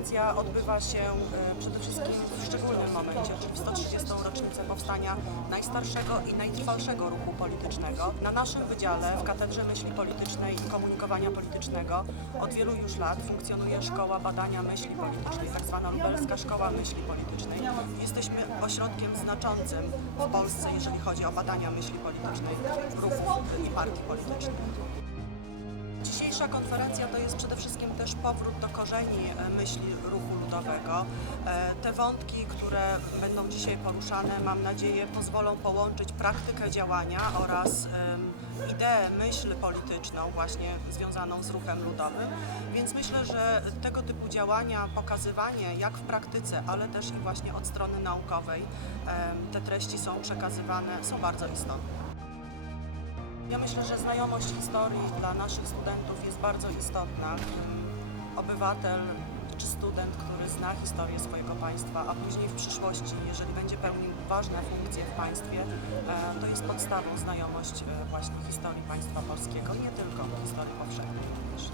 konferencja odbywa się e, przede wszystkim w szczególnym momencie, czyli w 130. rocznicę powstania najstarszego i najtrwalszego ruchu politycznego. Na naszym wydziale w Katedrze Myśli Politycznej i Komunikowania Politycznego od wielu już lat funkcjonuje Szkoła Badania Myśli Politycznej, tak zwana Lubelska Szkoła Myśli Politycznej. Jesteśmy ośrodkiem znaczącym w Polsce, jeżeli chodzi o badania myśli politycznej ruchów i partii politycznych. Dzisiejsza konferencja to jest przede wszystkim powrót do korzeni e, myśli ruchu ludowego. E, Te wątki, które będą dzisiaj poruszane, mam nadzieję, pozwolą połączyć praktykę działania oraz ideę, myśl polityczną właśnie związaną z ruchem ludowym. Więc myślę, że tego typu działania, pokazywanie jak w praktyce, ale też i właśnie od strony naukowej te treści są przekazywane, są bardzo istotne. Ja myślę, że znajomość historii dla naszych studentów jest bardzo istotna. Obywatel czy student, który zna historię swojego państwa, a później w przyszłości, jeżeli będzie pełnił ważne funkcje w państwie, e, to jest podstawą znajomość e, właśnie historii państwa polskiego, nie tylko historii powszechnej również.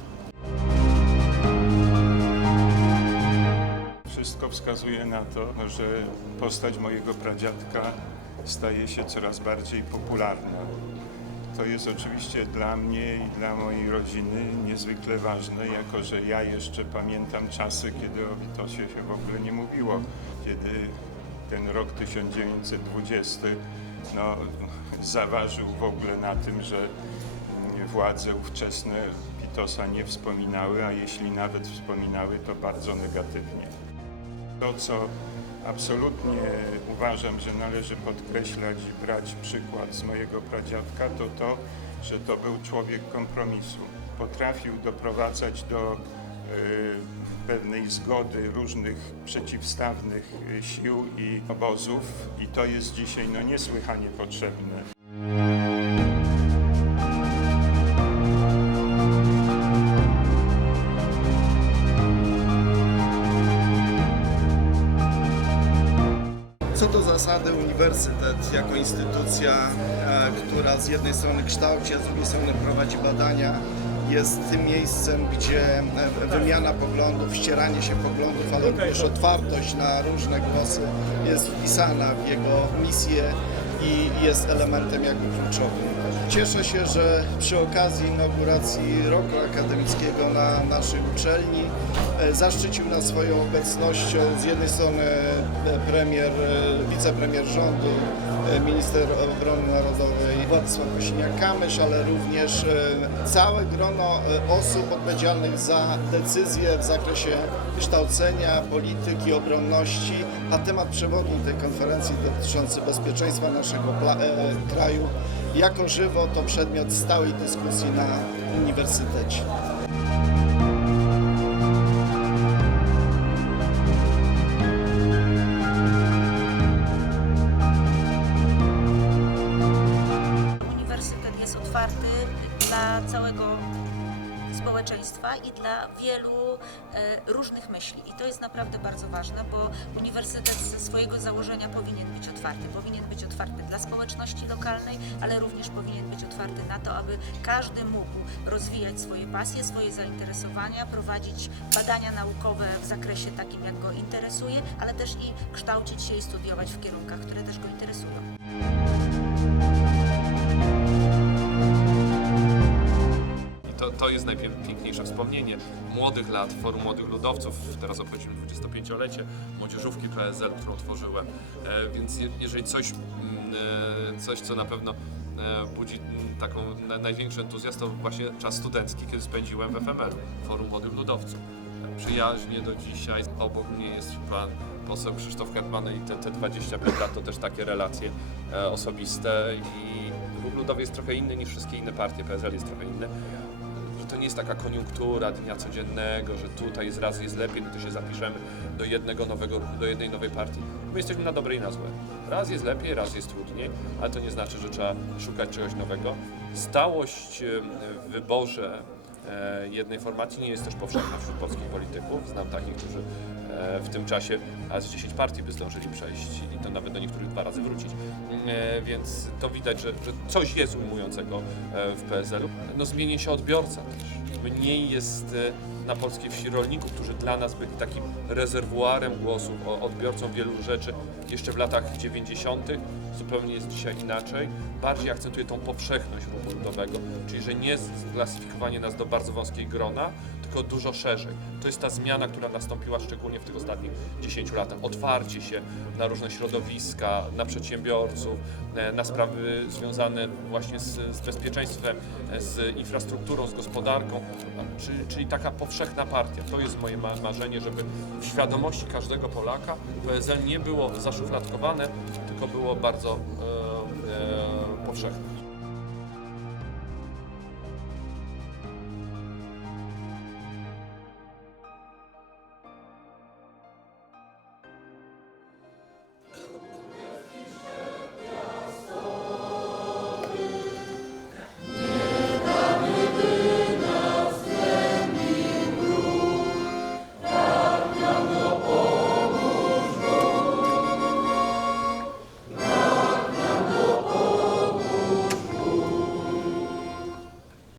Wszystko wskazuje na to, że postać mojego pradziadka staje się coraz bardziej popularna. To jest oczywiście dla mnie i dla mojej rodziny niezwykle ważne, jako że ja jeszcze pamiętam czasy, kiedy o Witosie się w ogóle nie mówiło, kiedy ten rok 1920 no, zaważył w ogóle na tym, że władze ówczesne Witosa nie wspominały, a jeśli nawet wspominały, to bardzo negatywnie. To, co absolutnie uważam, że należy podkreślać i brać przykład z mojego pradziadka, to to, że to był człowiek kompromisu. Potrafił doprowadzać do e, pewnej zgody różnych przeciwstawnych e, sił i obozów i to jest dzisiaj no, niesłychanie potrzebne. Co do zasady uniwersytet jako instytucja, e, która z jednej strony kształci, a z drugiej strony prowadzi badania, jest tym miejscem, gdzie e, wymiana poglądów, ścieranie się poglądów, ale również otwartość na różne głosy jest wpisana w jego misję i jest elementem jakby kluczowym. Cieszę się, że przy okazji inauguracji roku akademickiego na naszej uczelni e, zaszczycił nas swoją obecnością. Z jednej strony e, premier, e, wicepremier rządu, minister obrony narodowej Władysław Kosiniak-Kamysz, ale również całe grono osób odpowiedzialnych za decyzje w zakresie kształcenia polityki obronności, a temat przewodni tej konferencji dotyczący bezpieczeństwa naszego kraju jako żywo to przedmiot stałej dyskusji na uniwersytecie. Uniwersytet jest otwarty dla całego społeczeństwa i dla wielu e, różnych myśli. I to jest naprawdę bardzo ważne, bo uniwersytet ze swojego założenia powinien być otwarty. Powinien być otwarty dla społeczności lokalnej, ale również powinien być otwarty na to, aby każdy mógł rozwijać swoje pasje, swoje zainteresowania, prowadzić badania naukowe w zakresie takim, jak go interesuje, ale też i kształcić się i studiować w kierunkach, które też go interesują. To, jest najpiękniejsze wspomnienie młodych lat, Forum Młodych Ludowców. Teraz obchodzimy 25-lecie młodzieżówki PSL, którą tworzyłem. E, więc je, jeżeli coś, mm, e, coś, co na pewno e, budzi mm, taką na, największy entuzjazm, to właśnie czas studencki, kiedy spędziłem w FMR, Forum Młodych Ludowców. Przyjaźnie do dzisiaj. Obok mnie jest pan poseł Krzysztof Hetman i te, te 25 lat to też takie relacje osobiste i Ludowy jest trochę inny niż wszystkie inne partie, PSL jest trochę inny że to nie jest taka koniunktura dnia codziennego, że tutaj z raz jest lepiej, no to się zapiszemy do jednego nowego ruchu, do jednej nowej partii. My jesteśmy na dobre i na złe. Raz jest lepiej, raz jest trudniej, ale to nie znaczy, że trzeba szukać czegoś nowego. Stałość w wyborze e, jednej formacji nie jest też powszechna wśród polskich polityków. Znam takich, którzy w tym czasie, a z 10 partii by zdążyli przejść i to nawet do niektórych dwa razy wrócić. E, Więc to widać, że, że coś jest ujmującego e, w PSL-u. No zmieni się odbiorca też. Mniej jest e, na polskiej wsi rolników, którzy dla nas byli takim rezerwuarem głosów, odbiorcą wielu rzeczy jeszcze w latach 90. Zupełnie jest dzisiaj inaczej. Bardziej akcentuje tą powszechność ruchu ludowego, czyli że nie sklasyfikowanie nas do bardzo wąskiej grona, tylko dużo szerzej. To jest ta zmiana, która nastąpiła szczególnie w tych ostatnich 10 latach. Otwarcie się na różne środowiska, na przedsiębiorców, na sprawy związane właśnie z, z bezpieczeństwem, e, z infrastrukturą, z gospodarką, czyli, czyli taka powszechna partia. To jest moje ma- marzenie, żeby w świadomości każdego Polaka PSL nie było zaszufladkowane, tylko było bardzo e, e, powszechne.